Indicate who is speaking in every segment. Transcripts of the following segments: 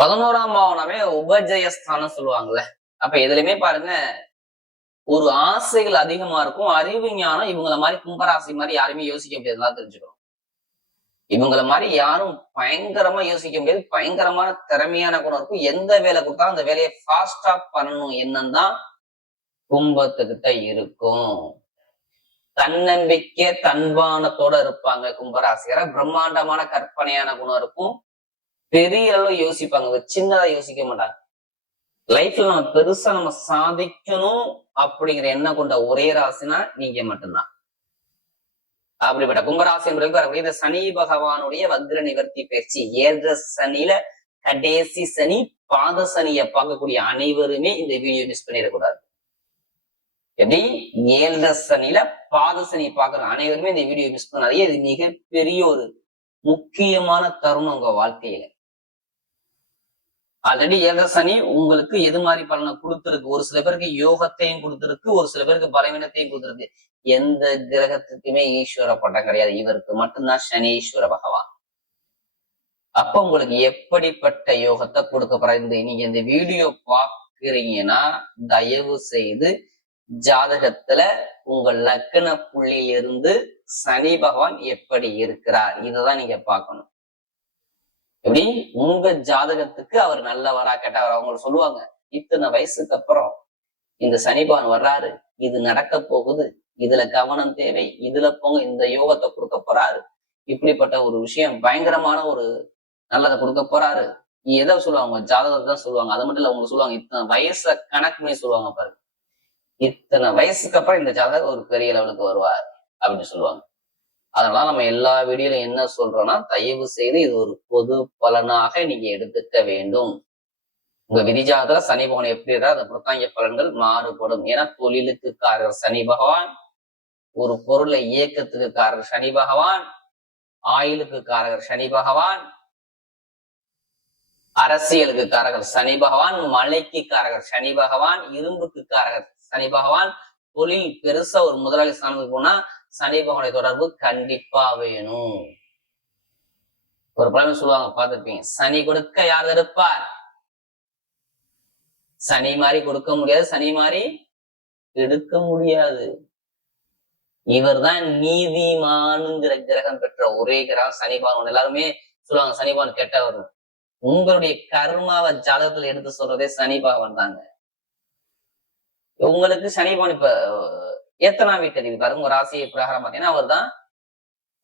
Speaker 1: பதினோராம் பாவனமே உபஜயஸ்தானம் சொல்லுவாங்கல்ல. அப்ப எதுலயுமே பாருங்க ஒரு ஆசைகள் அதிகமா இருக்கும் அறிவு ஞானம் இவங்கள மாதிரி கும்பராசி மாதிரி யாருமே யோசிக்க முடியாதுலாம் தெரிஞ்சுக்கணும். இவங்கள மாதிரி யாரும் பயங்கரமா யோசிக்க முடியாது பயங்கரமான திறமையான குணம் இருக்கும். எந்த வேலை கொடுத்தாலும் அந்த வேலையை ஃபாஸ்டா பண்ணணும் என்னன்னு தான் கும்பத்துக்கிட்ட இருக்கும். தன்னம்பிக்கை தன்பானத்தோட இருப்பாங்க கும்பராசிகர பிரம்மாண்டமான கற்பனையான குணம் இருக்கும். பெரிய அளவு யோசிப்பாங்க சின்னதா யோசிக்க மாட்டாங்க. லைஃப்ல நம்ம பெருசா நம்ம சாதிக்கணும் அப்படிங்கிற எண்ணம் கொண்ட ஒரே ராசினா நீங்க மட்டும்தான். அப்படிப்பட்ட கும்பராசி என்பதற்கு வரக்கூடிய இந்த சனி பகவானுடைய வக்ர நிவர்த்தி பயிற்சி. ஏழரை சனியில கடைசி சனி பாத சனியை பார்க்கக்கூடிய அனைவருமே இந்த வீடியோ மிஸ் பண்ணிடக்கூடாது. எப்படி? ஏழரை சனியில பாத சனியை பார்க்குற அனைவருமே இந்த வீடியோ மிஸ் பண்ணாதே இது மிகப்பெரிய ஒரு முக்கியமான தருணம் உங்க வாழ்க்கையில. ஆல்ரெடி ஏகசனி சனி உங்களுக்கு எது மாதிரி பலனை கொடுத்துருக்கு? ஒரு சில பேருக்கு யோகத்தையும் கொடுத்துருக்கு ஒரு சில பேருக்கு பலவீனத்தையும் கொடுத்துருக்கு. எந்த கிரகத்துக்குமே ஈஸ்வர பட்டம் கிடையாது. இவருக்கு மட்டும்தான் சனீஸ்வர பகவான். அப்ப உங்களுக்கு எப்படிப்பட்ட யோகத்தை கொடுக்க போறது இந்த நீங்க இந்த வீடியோ பாக்குறீங்கன்னா தயவு செய்து ஜாதகத்துல உங்க லக்ன புள்ளியிலிருந்து சனி பகவான் எப்படி இருக்கிறார்? இதைதான் நீங்க பார்க்கணும். எப்படி? உங்க ஜாதகத்துக்கு அவர் நல்லவரா கெட்டவரா அவங்க சொல்லுவாங்க இத்தனை வயசுக்கு அப்புறம் இந்த சனிபான் வர்றாரு இது நடக்க போகுது இதுல கவனம் தேவை இதுல போங்க இந்த யோகத்தை கொடுக்க போறாரு. இப்படிப்பட்ட ஒரு விஷயம் பயங்கரமான ஒரு நல்லதை கொடுக்க போறாரு. எதை சொல்லுவாங்க? ஜாதகத்தை தான் சொல்லுவாங்க. அது மட்டும் இல்ல அவங்க சொல்லுவாங்க இத்தனை வயசை கணக்கு பண்ணி சொல்லுவாங்க பாரு இத்தனை வயசுக்கு அப்புறம் இந்த ஜாதகம் ஒரு பெரிய லெவலுக்கு வருவார் அப்படின்னு சொல்லுவாங்க. அதனால நம்ம எல்லா வீடியோல என்ன சொல்றோம்னா தயவு செய்து இது ஒரு பொது பலனாக நீங்க எடுத்துக்க வேண்டும். உங்க விதிஜாதக சனி பகவான் எப்படி இருக்கா அந்த பொறுத்தாங்க பலன்கள் மாறுபடும். ஏன்னா தொழிலுக்கு காரர் சனி பகவான் ஒரு பொருளை இயக்கத்துக்கு காரர் சனி பகவான் ஆயுளுக்கு காரகர் சனி பகவான் அரசியலுக்கு காரகர் சனி பகவான் மலைக்கு காரகர் சனி பகவான் இரும்புக்கு காரகர் சனி பகவான் தொழில் பெருசா ஒரு முதலாளி ஸ்தானத்துக்கு போனா சனி பகவானை தொடர்பு கண்டிப்பா வேணும். ஒரு பழமை சொல்லுவாங்க பார்த்துருப்பீங்க. சனி கொடுக்க யார் தடுப்பார்? சனி மாதிரி கொடுக்க முடியாது சனி மாதிரி எடுக்க முடியாது. இவர் தான் நீதிமானுங்கிற கிரகம் பெற்ற ஒரே கிரகம் சனிபான் எல்லாருமே சொல்லுவாங்க சனிபான் கெட்டவர். உங்களுடைய கர்மாவை ஜாதகத்துல எடுத்து சொல்றதே சனி பகவான் தாங்க. உங்களுக்கு சனிபான் இப்ப எத்தனாம் வீட்டு அதிபதி பாருங்க உங்க ராசியை பிரகாரம் பாத்தீங்கன்னா அவர் தான்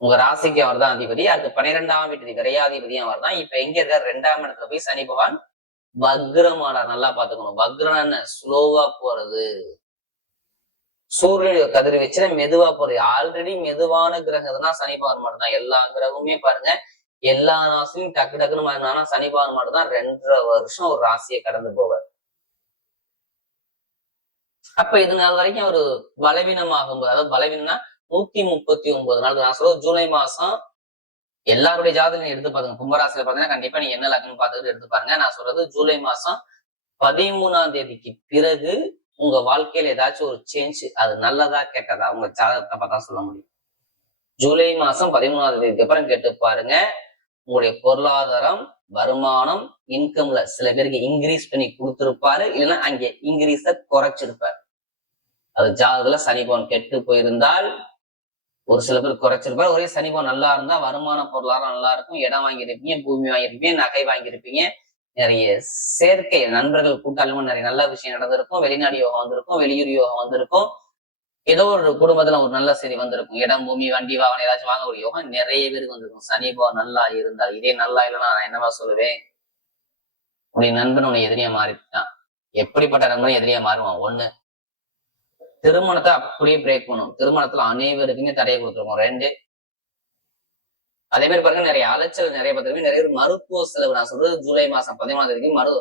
Speaker 1: உங்க ராசிக்கு அவர் தான் அதிபதி. அடுத்து பன்னிரெண்டாம் வீட்டு விரையாதிபதியும் அவர் தான் இப்ப எங்க இருக்கார்? ரெண்டாம் இடத்துல போய் சனி பகவான் வக்ரமானார். நல்லா பாத்துக்கணும் வக்ரம் ஸ்லோவா போறது. சூரிய கதிர்வீச்சுல மெதுவா போறது. ஆல்ரெடி மெதுவான கிரகம்னா சனி பகவான் மட்டும் தான் எல்லா கிரகமுமே பாருங்க எல்லா ராசியும் டக்கு டக்குன்னு மாறினா சனி பகவான் மட்டும் தான் ரெண்டரை வருஷம் ஒரு ராசியை கடந்து போவார். அப்ப இது நாள் வரைக்கும் ஒரு பலவீனமாகும் போது அதாவது பலவீனம்னா நூத்தி முப்பத்தி ஒன்பது நாள். நான் சொல்றது ஜூலை மாசம் எல்லாருடைய ஜாதகம் எடுத்து பாருங்க. கும்பராசியில பாத்தீங்கன்னா கண்டிப்பா நீங்க என்ன லக்னம் பார்த்துட்டு எடுத்து பாருங்க. நான் சொல்றது ஜூலை மாசம் பதிமூணாம் தேதிக்கு பிறகு உங்க வாழ்க்கையில ஏதாச்சும் ஒரு சேஞ்ச் அது நல்லதா கெட்டதா? உங்க ஜாதகத்தை பார்த்தா சொல்ல முடியும். ஜூலை மாசம் பதிமூணாம் தேதிக்கு அப்புறம் கேட்டு பாருங்க. உங்களுடைய பொருளாதாரம் வருமானம் இன்கம்ல சில பேருக்கு இன்க்ரீஸ் பண்ணி கொடுத்துருப்பாரு. இல்லைன்னா அங்கே இன்க்ரீஸ குறைச்சிருப்பாரு. அது ஜாதகத்துல சனிபவன் கெட்டு போயிருந்தால் ஒரு சில பேர் குறைச்சிருப்பார். ஒரே சனிபவன் நல்லா இருந்தா வருமான பொருளாதாரம் நல்லா இருக்கும். இடம் வாங்கியிருப்பீங்க பூமி வாங்கியிருப்பீங்க நகை வாங்கியிருப்பீங்க. நிறைய சேர்க்கை நண்பர்கள் கூட்டாலும் நிறைய நல்ல விஷயம் நடந்திருக்கும். வெளிநாடு யோகம் வந்திருக்கும் வெளியூர் யோகம் வந்திருக்கும். ஏதோ ஒரு குடும்பத்துல ஒரு நல்ல செய்தி வந்திருக்கும். இடம் பூமி வண்டி வாகனம் ஏதாச்சும் வாங்கக்கூடிய யோகம் நிறைய பேருக்கு வந்திருக்கும். சனி நல்லா இருந்தால் இதே நல்லா இல்லைன்னா நான் என்னவா சொல்லுவேன்? உன்னுடைய நண்பன் உன்னை எதிரியா மாறிட்டான். எப்படிப்பட்ட நண்பனும் எதிரியா மாறுவான். ஒண்ணு திருமணத்தை அப்படியே பிரேக் பண்ணும் திருமணத்துல அனைவருக்குமே தடையை கொடுத்துருக்கோம். ரெண்டு அதே மாதிரி பாருங்க நிறைய அலைச்சல் நிறைய பார்த்துருக்கோம் நிறைய பேர் மருத்துவ செலவு நான் சொல்றது ஜூலை மாசம் பதிமூணாம் தேதிக்கு மரு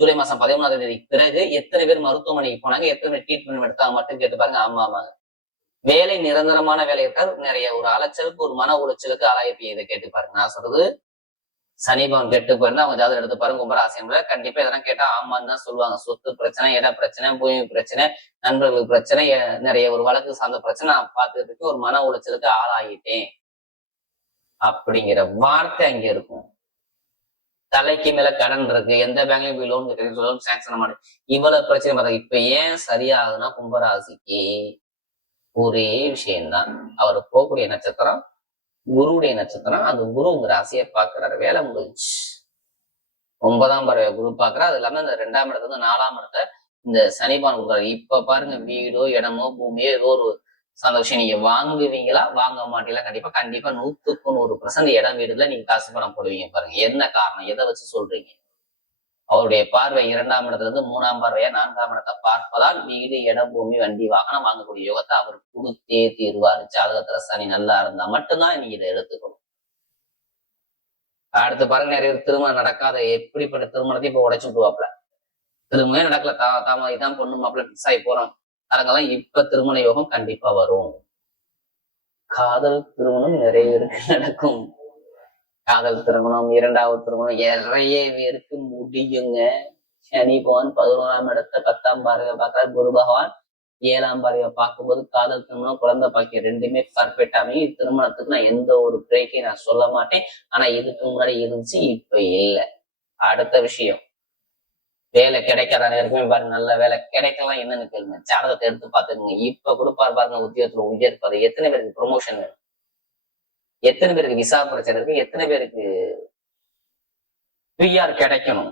Speaker 1: ஜூலை மாசம் பதிமூணாம் தேதிக்கு பிறகு எத்தனை பேர் மருத்துவமனைக்கு போனாங்க எத்தனை பேர் ட்ரீட்மெண்ட் எடுத்தாங்க மட்டும் கேட்டு பாருங்க. ஆமா ஆமாங்க வேலை நிரந்தரமான வேலை இருக்காது. நிறைய ஒரு அலைச்சலுக்கு ஒரு மன உளைச்சலுக்கு ஆளாயிருப்பீங்க இதை கேட்டு பாருங்க. நான் சொல்றது சனிபவன் கெட்டு போயிருந்தா அவங்க ஜாதகம் எடுத்து பாருங்க கும்பராசியம் கண்டிப்பா இதெல்லாம் கேட்டா ஆமான்னு தான் சொல்லுவாங்க. சொத்து பிரச்சனை இட பிரச்சனை பூமி பிரச்சனை நண்பர்களுக்கு பிரச்சனை நிறைய ஒரு வழக்கு சார்ந்த பிரச்சனை நான் பார்த்துட்டு ஒரு மன உளைச்சலுக்கு ஆளாகிட்டேன். அப்படிங்கிற வார்த்தை அங்க இருக்கும். தலைக்கு மேல கடன் இருக்கு எந்த பேங்க்லயும் போய் லோன் கேட்கறது சாங்ஷன் மாட்டேன். இவ்வளவு பிரச்சனை பார்த்தா இப்ப ஏன் சரியாகுதுன்னா கும்பராசிக்கு ஒரே விஷயம்தான். அவர் போகக்கூடிய நட்சத்திரம் குருவுடைய நட்சத்திரம் அந்த குரு உங்க ராசியை பாக்குறாரு வேலை முடிஞ்சு ஒன்பதாம் பறவை குரு பாக்குறா அது இல்லாம இந்த ரெண்டாம் இடத்துல இருந்து நாலாம் இடத்த இந்த சனிபான் கொடுக்குறாரு. இப்ப பாருங்க வீடோ இடமோ பூமியோ ஏதோ ஒரு சந்தோஷம். நீங்க வாங்குவீங்களா? வாங்க மாட்டீங்களா? கண்டிப்பா கண்டிப்பா நூத்துக்கு நூறு பர்சன்ட் இடம் வீடுல நீங்க காசு பணம் போடுவீங்க பாருங்க. என்ன காரணம்? எதை வச்சு சொல்றீங்க? அவருடைய பார்வை இரண்டாம் இடத்துலேருந்து மூணாம் பார்வையா நான்காம் இடத்தை பார்ப்பதால் வீடு இடம் பூமி வண்டி வாகனம் வாங்கக்கூடிய யோகத்தை அவர் கொடுத்தே தீர்வார். ஜாதகத்துல சனி நல்லா இருந்தா மட்டும்தான் நீங்க இதை எடுத்துக்கணும். அடுத்து பாருங்க நிறைய பேர் திருமணம் நடக்காத எப்படிப்பட்ட திருமணத்தையும் இப்ப உடைச்சு விடுவாப்ல திருமணமே நடக்கல. தா தாம இதான் பொண்ணு மாப்பிள்ள பிக்ஸ் ஆகி போறோம். அதெல்லாம் இப்ப திருமண யோகம் கண்டிப்பா வரும். காதல் திருமணம் நிறைய பேருக்கு நடக்கும். காதல் திருமணம் இரண்டாவது திருமணம் நிறைய பேருக்கு முடியுங்க. சனி பகவான் பதினோராம் இடத்த பத்தாம் பார்வை பார்க்கிறார். குரு பகவான் ஏழாம் பார்வையை பார்க்கும்போது காதல் திருமணம் குழந்தை பாக்கியம் ரெண்டுமே பர்ஃபெக்ட் அமையும். திருமணத்துக்கு நான் எந்த ஒரு பிரேக்கையும் நான் சொல்ல மாட்டேன். ஆனா இதுக்கு முன்னாடி இருந்துச்சு இப்ப இல்லை. அடுத்த விஷயம். வேலை கிடைக்காத நேரமே பாருங்க நல்ல வேலை கிடைக்கலாம். என்னன்னு கேளுங்க. ஜாதகத்தை எடுத்து பாத்துக்கோங்க இப்ப கொடுப்பாரு பாருங்க உத்தியோகத்துல உயர் எத்தனை பேருக்கு ப்ரொமோஷன் வேணும்? எத்தனை பேருக்கு விசா பிரச்சனை இருக்கு எத்தனை பேருக்கு பிஆர் கிடைக்கணும்?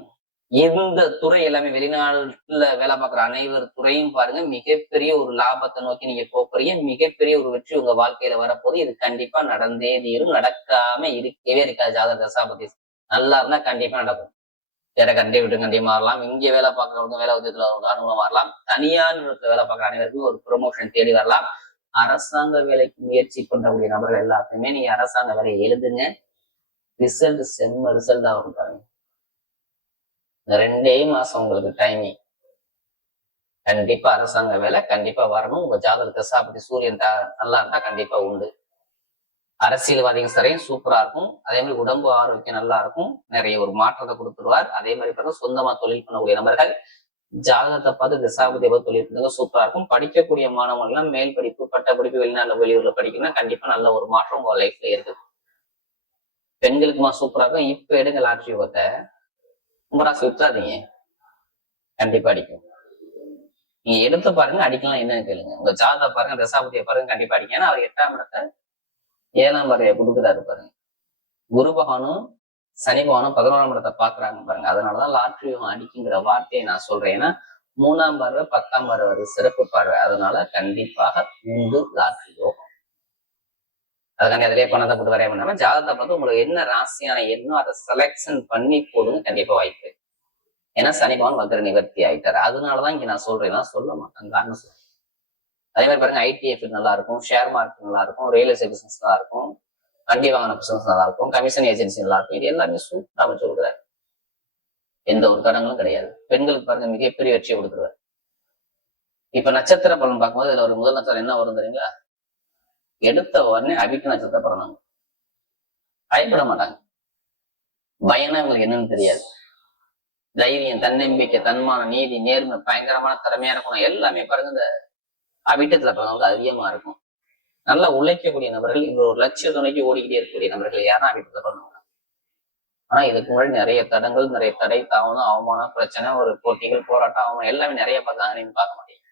Speaker 1: இந்த துறை எல்லாமே வெளிநாட்டுல வேலை பார்க்குற அனைவர் துறையும் பாருங்க மிகப்பெரிய ஒரு லாபத்தை நோக்கி நீங்க போறீங்க மிகப்பெரிய ஒரு வெற்றி உங்க வாழ்க்கையில வரப்போது இது கண்டிப்பா நடந்தே தீரும். நடக்காம இருக்கவே இருக்காது. ஜாதக தசாபதி நல்லா இருந்தா கண்டிப்பா நடக்கும். வேற கண்டி விட்டு கண்டி மாறலாம். இங்க வேலை பார்க்கறவங்க வேலை உதயத்துல அவங்க அனுபவம் மாறலாம். தனியார் வேலை பார்க்குற அனைவருக்கும் ஒரு ப்ரொமோஷன் தேடி வரலாம். அரசாங்க வேலைக்கு முயற்சி பண்ணக்கூடிய நபர்கள் எல்லாத்தையுமே நீங்க அரசாங்க வேலையை எழுதுங்க. ரிசல்ட் செம்ம ரிசல்ட் ஆகும் பாருங்க. ரெண்டே மாசம் உங்களுக்கு டைமிங் கண்டிப்பா அரசாங்க வேலை கண்டிப்பா வரணும். உங்க ஜாதகத்தை சாப்பிட்டு சூரியன் தா நல்லா இருந்தா கண்டிப்பா உண்டு. அரசியல்வாதிகள் சரி சூப்பரா இருக்கும். அதே மாதிரி உடம்பு ஆரோக்கியம் நல்லா இருக்கும். நிறைய ஒரு மாற்றத்தை கொடுத்துருவார். அதே மாதிரி பார்த்தா சொந்தமா தொழில் பண்ணக்கூடிய நபர்கள் ஜாதகத்தை பார்த்து திசாபதி எவ்வளோ சொல்லியிருந்தாங்க சூப்பராக சூப்பரா இருக்கும். படிக்கக்கூடிய மாணவர்கள்லாம் மேல் படிப்பு பட்ட படிப்பு வெளிநாட்டுல வெளியூர்ல படிக்கணும்னா கண்டிப்பா நல்ல ஒரு மாற்றம் உங்கள் லைஃப்ல இருக்குது பெண்களுக்குமா சூப்பரா இருக்கும். இப்ப எடுங்க லாட்ரி யோகத்தை கும்பராசி விட்டுறாதீங்க கண்டிப்பா அடிக்கும். நீங்க எடுத்து பாருங்க அடிக்கலாம் என்னன்னு கேளுங்க. உங்க ஜாதகத்தை பாருங்க தசாபதியை பாருங்க கண்டிப்பா அடிக்கும். ஏன்னா அவர் எட்டாம் இடத்தை ஏழாம் வரைய கொடுக்குறாரு பாருங்க. குரு பகவானும் சனி பகவானும் பதினோராம் இடத்தை பாக்குறாங்க பாருங்க. அதனாலதான் லாட்ரியம் அடிக்குங்கிற வார்த்தையை நான் சொல்றேன். ஏன்னா மூணாம் பார்வை பத்தாம் பார்வை சிறப்பு பார்வை. அதனால கண்டிப்பாக உண்டு லாட்ரி யோகம் அதுக்காண்டி அதிலேயே பணத்தை போட்டு வரைய பண்ணாம ஜாதகத்தை பார்த்து உங்களுக்கு என்ன ராசியான எண்ணோ அதை செலெக்ஷன் பண்ணி போடுங்க. கண்டிப்பா வாய்ப்பு இருக்கு. ஏன்னா சனி பகவான் வக்கர நிவர்த்தி ஆயிட்டாரு. அதனாலதான் இங்க நான் சொல்றேன். சொல்ல மாட்டேன். காரணம் சொல்றேன். அதே மாதிரி பாருங்க ஐடிஎஃப் நல்லா இருக்கும். ஷேர் மார்க்கெட் நல்லா இருக்கும். ரியல் எஸ்டேட் பிசினஸ் நல்லா இருக்கும். வண்டி வாங்கின பிசினஸ் நல்லா இருக்கும் கமிஷன் ஏஜென்சி நல்லா இருக்கும் இது எல்லாமே சூப்பராக அமைச்சு கொடுக்குறாரு. எந்த ஒரு தடங்களும் கிடையாது. பெண்களுக்கு பாருங்க மிகப்பெரிய வெற்றியை கொடுக்குறாரு. இப்ப நட்சத்திர பலன் பார்க்கும்போது இதுல ஒரு முதல் நட்சத்திரம் என்ன வரும் தெரியுங்களா? எடுத்த உடனே அபிக்க நட்சத்திர பிறந்தாங்க பயப்பட மாட்டாங்க. பயம்னா இவங்களுக்கு என்னன்னு தெரியாது. தைரியம் தன்னம்பிக்கை தன்மான நீதி நேர்மை பயங்கரமான திறமையான குணம் எல்லாமே பாருங்க இந்த அவிட்டத்துல பிறந்தவங்களுக்கு அதிகமா இருக்கும். நல்லா உழைக்கக்கூடிய நபர்கள் இவர் ஒரு லட்சிய துணைக்கு ஓடிக்கிட்டே இருக்கக்கூடிய நபர்கள் யாரும் அவிட்டத்துல ஆனா இதுக்கு முன்னாடி நிறைய தடங்கள் நிறைய தடை தாமதம் அவமானம் பிரச்சனை ஒரு போட்டிகள் போராட்டம் அவமானம் எல்லாமே நிறைய பார்த்தாங்க நீங்க பார்க்க மாட்டீங்க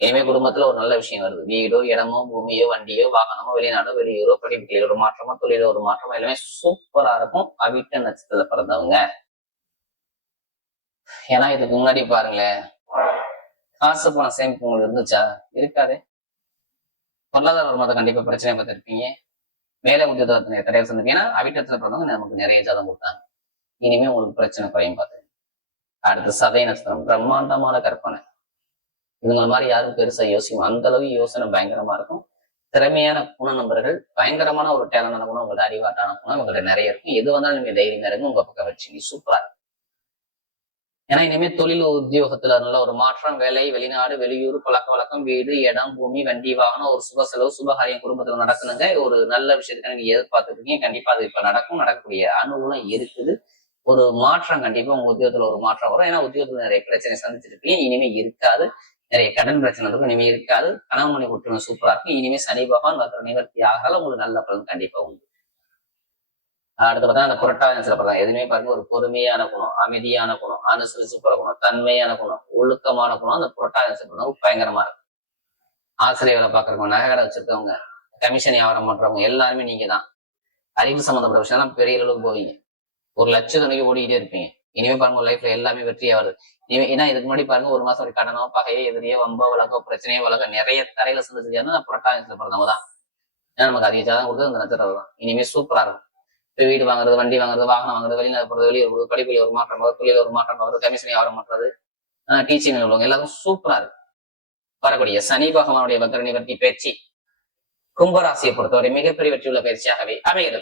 Speaker 1: இனிமே குடும்பத்துல ஒரு நல்ல விஷயம் வருது. வீடோ இடமோ பூமியோ வண்டியோ வாகனமோ வெளிநாடோ வெளியூரோ படிப்புகளில் ஒரு மாற்றமோ தொழில ஒரு மாற்றமோ எல்லாமே சூப்பரா இருக்கும். அவிட்ட நட்சத்திரத்துல பிறந்தவங்க. ஏன்னா இதுக்கு முன்னாடி பாருங்களேன் காசு பணம் சேமிப்பு உங்களுக்கு இருந்துச்சா? இருக்காதே. பொருளாதார வருமானத்தை கண்டிப்பா பிரச்சனை பார்த்துருப்பீங்க. வேலை உத்தியோகத்தை நிறைய சொன்னீங்க ஏன்னா அவிட்டத்துல பிறந்தவங்க நமக்கு நிறைய ஜாதம் கொடுத்தாங்க. இனிமே உங்களுக்கு பிரச்சனை குறையும் பார்த்து அடுத்து சதய நட்சத்திரம் பிரம்மாண்டமான கற்பனை. இவங்களை மாதிரி யாரும் பெருசா யோசிக்கும் அந்த அளவு யோசனை பயங்கரமா இருக்கும். திறமையான குண நபர்கள் பயங்கரமான ஒரு டேலண்டான குணம் உங்களோட அறிவாட்டான குணம் உங்கள்கிட்ட நிறைய இருக்கும். எது வந்தாலும் நீங்க தைரியமா இருக்கும் உங்க பக்கம் வச்சு சூப்பரா இருக்கும் ஏன்னா இனிமே தொழில் உத்தியோகத்துல நல்ல ஒரு மாற்றம் வேலை வெளிநாடு வெளியூர் பழக்க வழக்கம் வீடு இடம் பூமி வண்டி வாகனம் ஒரு சுப செலவு சுபகாரியம் குடும்பத்துல நடக்கணுங்க. ஒரு நல்ல விஷயத்துக்கு நீங்க எதிர்பார்த்துருக்கீங்க. கண்டிப்பா அது இப்ப நடக்கும் நடக்கக்கூடிய அனுகூலம் இருக்குது. ஒரு மாற்றம் கண்டிப்பா உங்க உத்தியோகத்துல ஒரு மாற்றம் வரும். ஏன்னா உத்தியோகத்துல நிறைய பிரச்சனை சந்திச்சிருப்பீங்க. இனிமே இருக்காது. நிறைய கடன் பிரச்சனை இருக்கும் இனிமே இருக்காது. கணவன் மணி ஒற்றுமை சூப்பரா இருக்கும். இனிமே சனி பகவான் வர நிவர்த்தி ஆகல உங்களுக்கு நல்ல பலன் கண்டிப்பா உண்டு. அடுத்து பார்த்தா அந்த புரட்டாதி சில பார்த்தா எதுவுமே பாருங்க. ஒரு பொறுமையான குணம் அமைதியான குணம். அனுசரிச்சு தன்மையான குணம் ஒழுக்கமான குணம் அந்த புரட்டாசி பயங்கரமா இருக்கும். ஆசிரியர் பாக்குறவங்க நகை வச்சிருக்கவங்க கமிஷன் வியாபாரம் பண்றவங்க எல்லாருமே நீங்க தான். அறிவு சம்பந்தப்பட்ட விஷயம் பெரிய அளவுக்கு போவீங்க. ஒரு லட்சம் துணைக்கு ஓடிக்கிட்டே இருப்பீங்க. இனிமே பாருங்க லைஃப்ல எல்லாமே வெற்றியா வருது. இனிமே ஏன்னா இதுக்கு முன்னாடி பாருங்க ஒரு மாசம் ஒரு கடனோ பகையோ எதிரியோ வம்போ வழக்கோ பிரச்சனையோ வழக்கோ நிறைய தரையில சந்திச்சது புரட்டாசி பிறந்தவங்க தான். ஏன்னா நமக்கு அதிக ஜாதகம் கொடுத்தது அந்த நட்சத்திரம் தான் இனிமே சூப்பரா இருக்கும். வீடு வாங்குறது வண்டி வாங்குறது வாகனம் வாங்குறது வெளிநாடு போறது வெளியே போகிறது படிப்பில் ஒரு மாற்றம் வரும் தொழில் ஒரு மாற்றம் வரும் கமிஷன் வியாபாரம் பண்றது டீச்சிங் உள்ளவங்க எல்லாரும் சூப்பரா இருக்கு. வரக்கூடிய சனி பகவானுடைய வக்கர நிவர்த்தி பயிற்சி கும்பராசியை பொறுத்தவரை மிகப்பெரிய வெற்றியுள்ள பயிற்சியாகவே அமைகிறது.